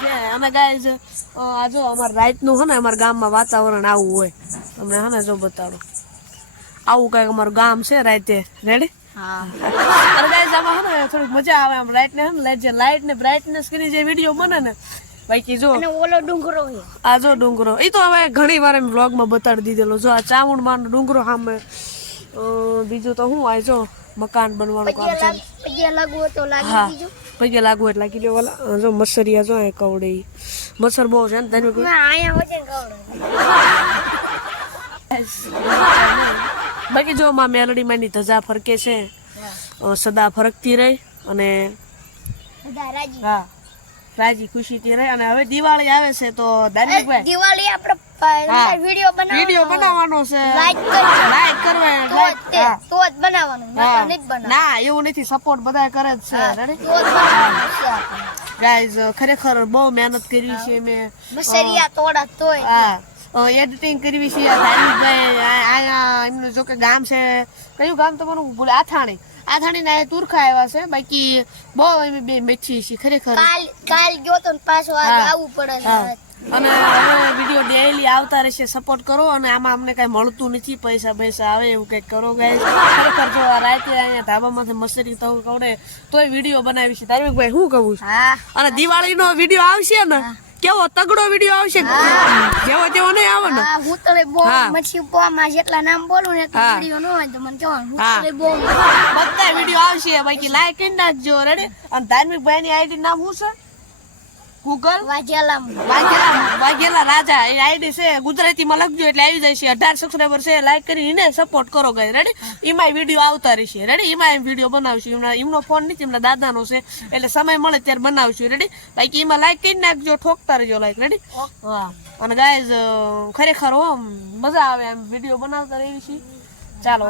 છે અને ગાઈઝ આ જો અમાર રાત નું હે ને અમાર ગામમાં વાતાવરણ આવું હોય તમને હે ને જો બતાડો આવું કઈક અમારું ગામ છે રાતે રેડી હા અને ગાઈઝ આમાં હે ને થોડી મજા આવે આમ રાત ને હે ને લાઈટ ને બ્રાઇટનેસ કરી જે વિડીયો બને ને બાકી જો અને ઓલો ડુંગરો છે આ જો ડુંગરો એ તો હવે ઘણી વાર એમ વ્લોગ માં બતાડી દીધેલો જો આ ચામુંડમાં ડુંગરો સામે બીજું તો શું આ જો મકાન બનવાનું કામ ચાલે પગે લાગુ તો લાગી હા દીજો પગે લાગુ એટલે લાગી દે ઓલા જો મસરિયા જો આ કવડે મસર બહુ છે ને તને આયા વજન કવડો બાકી જો માં મેલડી માની ધજા ફરકે છે સદા ફરકતી રહી અને બધા રાજી હા રાજી ખુશીથી રહે અને હવે દિવાળી આવે છે તો ધાર્મિકભાઈ દિવાળી આપણે વિડિયો બનાવવાનો છે લાઈક કરવા તો જ બનાવવાનું નકર નહીં બનાવવાનું ના એવું નથી સપોર્ટ બધા કરે જ છે રેડી તો જ બનાવવાનું ગાઈઝ ખરેખર બહુ મહેનત કરી છે મેં મસરિયા તોડા તોય હા એડિટિંગ કરવી છે ધાર્મિકભાઈ અહીંયા એમનું જો કે ગામ છે કયું ગામ તમારું બોલે આથાણી ના તુરખા આવ્યા છે બાકી બહુ એમ બે મેચી છે ખરેખર કાલ ગયો તો પાછો આવવું પડે અને હવે વિડીયો ડેઈલી આવતા રહેશે સપોર્ટ કરો અને આમાં અમને કઈ મળતું નથી પૈસા આવે એવું કઈક કરો ગાઈસ ખરેખર જો આ રાતે અહીંયા ધાબામાંથી મસરી તો કવડે તોય વિડીયો બનાવી છે ધાર્મિકભાઈ શું કહું છું અને દિવાળીનો વિડીયો આવશે ને કેવો તગડો વિડીયો આવશે જેવો તેવો નહીં આવે ને હું તો બહુ મચ્છી પોમાં જેટલા નામ બોલું ને તો વિડીયો ન હોય તો મને કહેવાનું હું તો બહુ બધા વિડીયો આવશે બાકી લાઈક કરી નાખજો રેડી અને ધાર્મિકભાઈ ની આઈડી નામ શું છે ગૂગલ વાઘેલા રાજા એ આઈડી છે ગુજરાતીમાં લખજો એટલે આવી જાય છે 18 સબસ્ક્રાઈબર છે લાઈક કરીને સપોર્ટ કરો ગાઈસ રેડી એમાં વિડીયો આવતા રહેશે રેડી એમાં વિડીયો બનાવશું એમનો ફોન નથી એમના દાદાનો છે એટલે સમય મળે ત્યારે બનાવશું રેડી બાકી એમાં લાઈક કરી નાખજો ઠોકતા રહેજો લાઈક રેડી હા અને ગાઈસ ખરેખર મજા આવે એમ વિડીયો બનાવતા રહી છે ચાલો